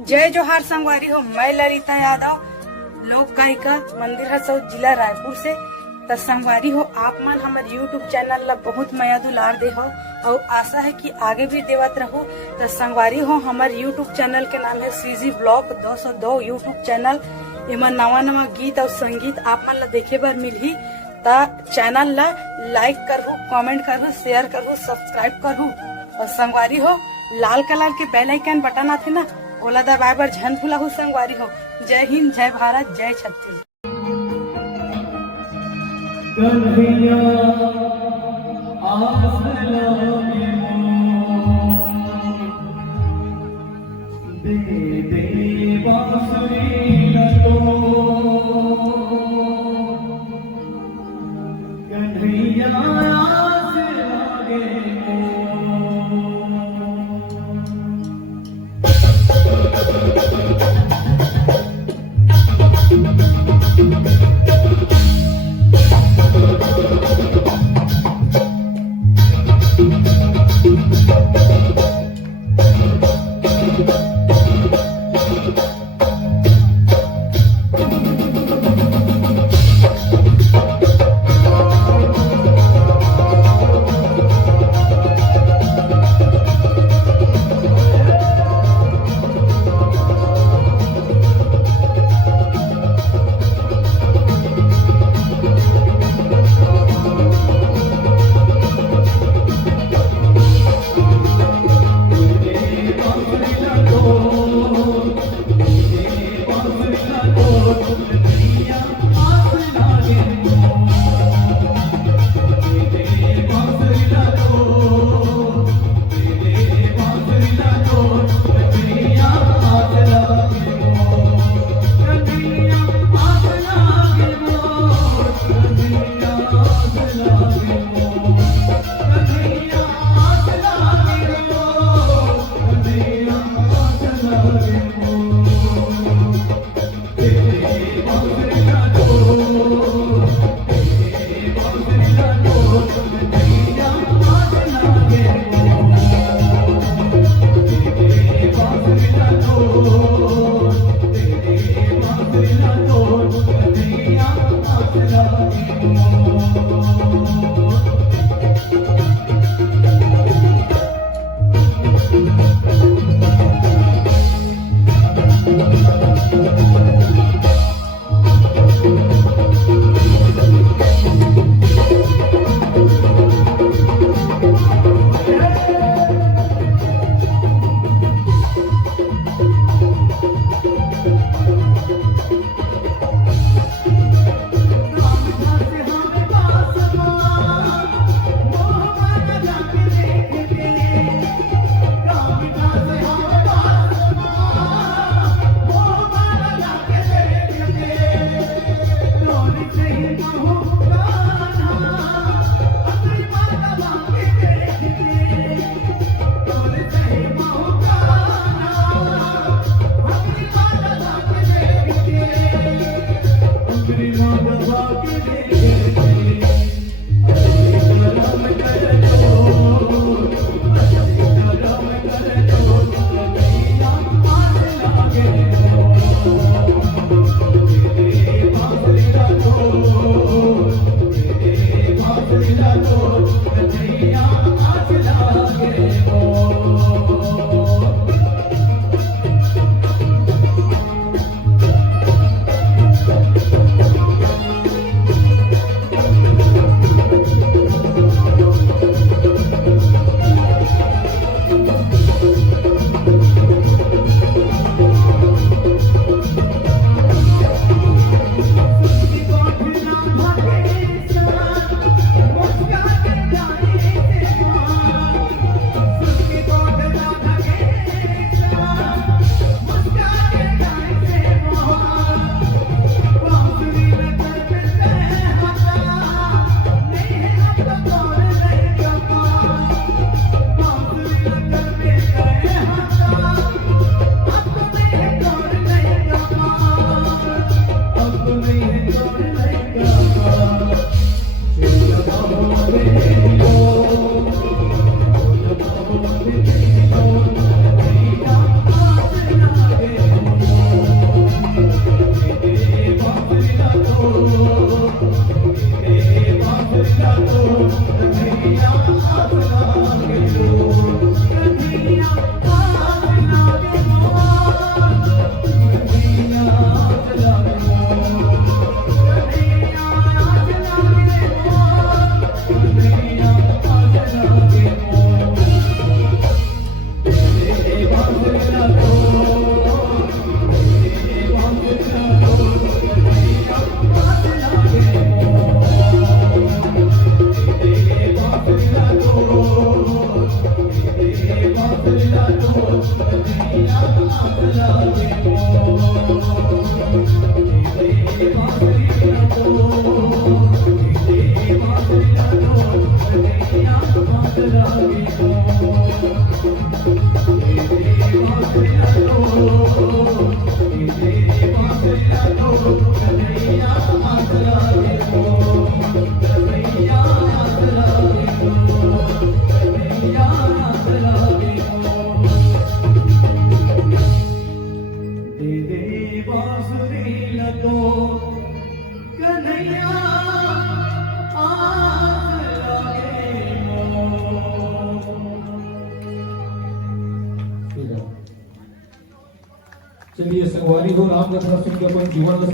जय जोहार संगवारी हो। मैं ललिता यादव, लोक गायिका, मंदिर हसौद, जिला रायपुर से। तो संगवारी हो, आप मन हमारे यूट्यूब चैनल ला बहुत माया दुलार दे हो और आशा है कि आगे भी देवत रहो। तो संगवारी हो, हमारे यूट्यूब चैनल के नाम है सीजी ब्लॉक 202 यूट्यूब चैनल। इमा नवा नवा गीत और संगीत आप मन ला देखे बर मिलही। ता चैनल ला लाइक करहु, कमेंट करहु, शेयर करहु, सब्सक्राइब करहु। और संगवारी हो, लाल कलर के बेल आइकन बटन आथे ना, ओला दबाए बर झन भूलहु संगवारी हो। जय हिंद, जय भारत, जय छत्तीसगढ़। कन्हैया आस लागे दे दे बांसुरी न तो कन्हैया आस लागे चलिए संगवारी हो राम कथा सुन के अपन जीवन में